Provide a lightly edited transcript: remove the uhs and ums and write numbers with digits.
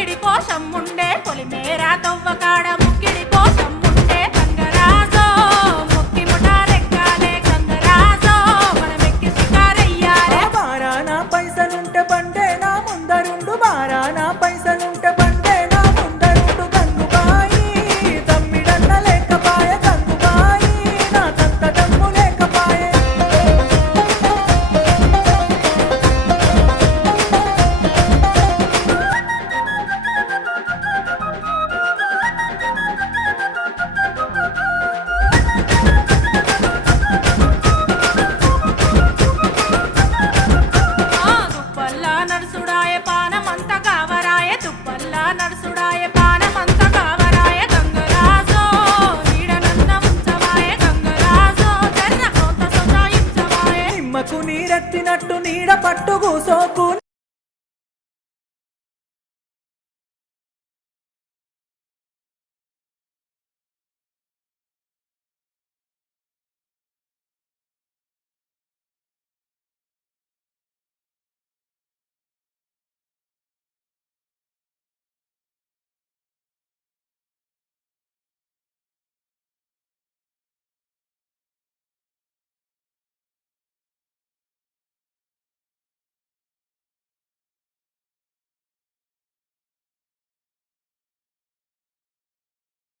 ముక్కిడి కోసం ఉండే పొలిమేరా తవ్వకాడ ముక్కిడి కోసం ఉండే గంగరాజో ముక్కి ముఠారెక్కాలే గంగరాజో మనమెక్కి షికారయ్యాలే బారానా పైసలుంటే బండే నా ముందరుండు బారానా పైసలుంటే బండే నా ముందరుండు గంగుబాయి తమ్మిడన్న లేకపాయ గంగుబాయి నా తంత దమ్ము లేకపాయే దుప్పల్లా నడుసుడాయ పానమంత కావరాయ దుప్పల్లా నడుసుడాయ పానమంత కావరాయ గంగరాజో నీడనన్న ఉంచవాయ గంగరాజో జర్ర కొంత సొంతాయించవాయ నిమ్మకు నీరెత్తినట్టు నీడ పట్టు కూసోకు